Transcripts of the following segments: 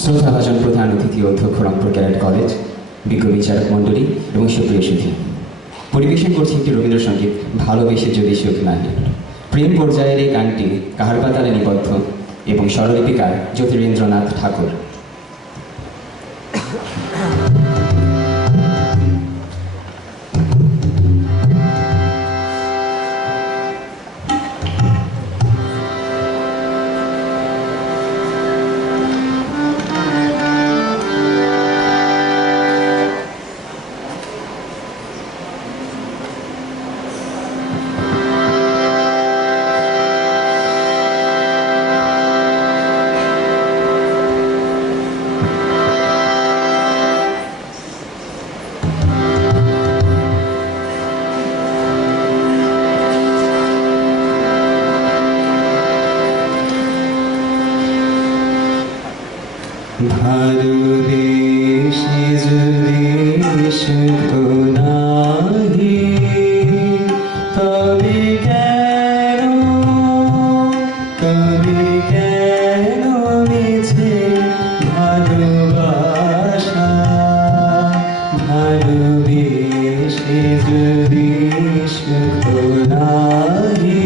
শ্রদ্ধাভাজন প্রধান অতিথি অধ্যক্ষ রংপুর ক্যাডেট কলেজ, বিজ্ঞ বিচারক মণ্ডলী এবং সুপ্রিয় সুধী, পরিবেশন করছি একটি রবীন্দ্রসঙ্গীত ভালোবেসে যদি সুখ নাহি। প্রেম পর্যায়ের এই গানটি কাহার পাতালে নিবদ্ধ এবং স্বরলিপিকার জ্যোতিরেন্দ্রনাথ ঠাকুর। ভালোবেসে যদি সুখ নাহি, তবে কেন মিছে ভালোবাসা? ভালোবেসে যদি সুখ নাহি,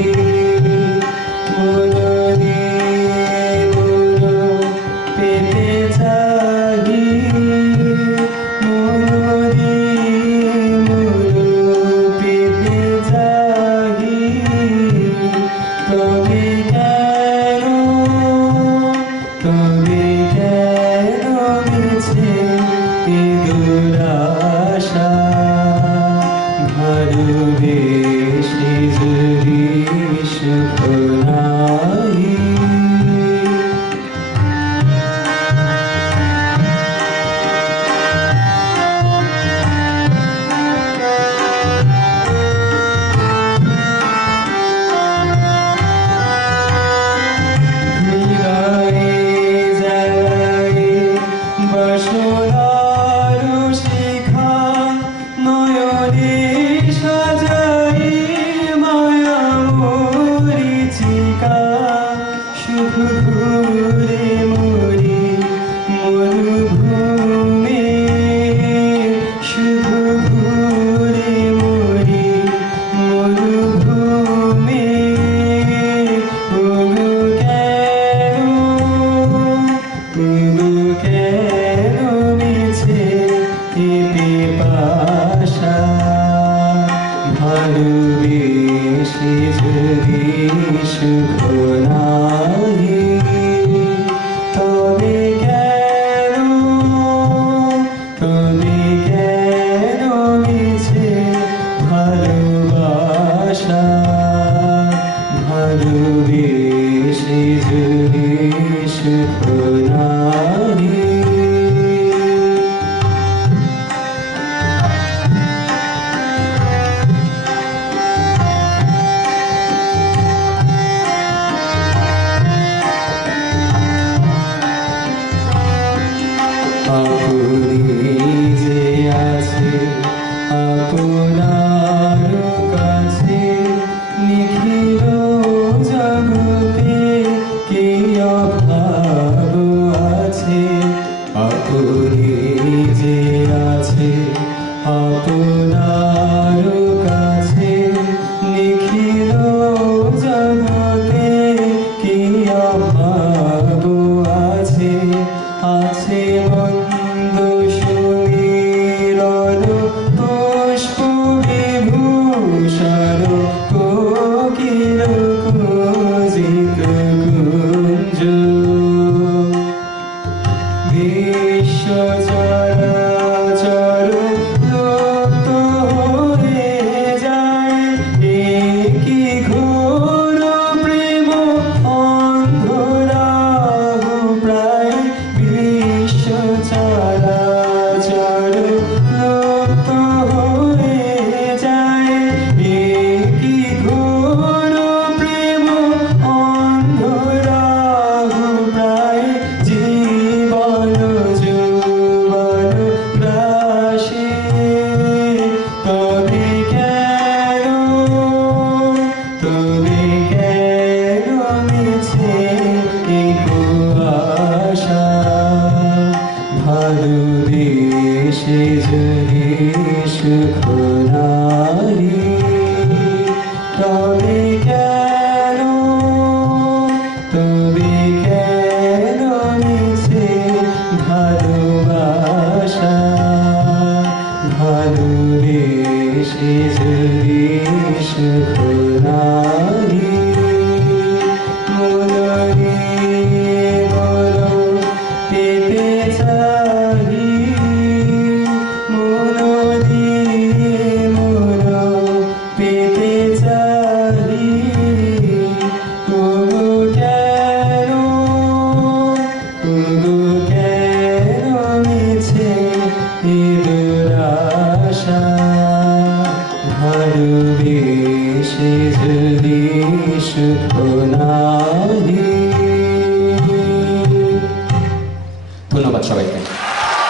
ভালোবেসে যদি সুখ নাহি। ভালোবেসে যদি সুখ নাহি, তবে কেন মিছে ভালোবাসা? ভালোবেসে যদি সুখ নাহি। আপনি যে আছে আপনার কাছে নিখিল জগৎ। ধন্যবাদ সবাইকে।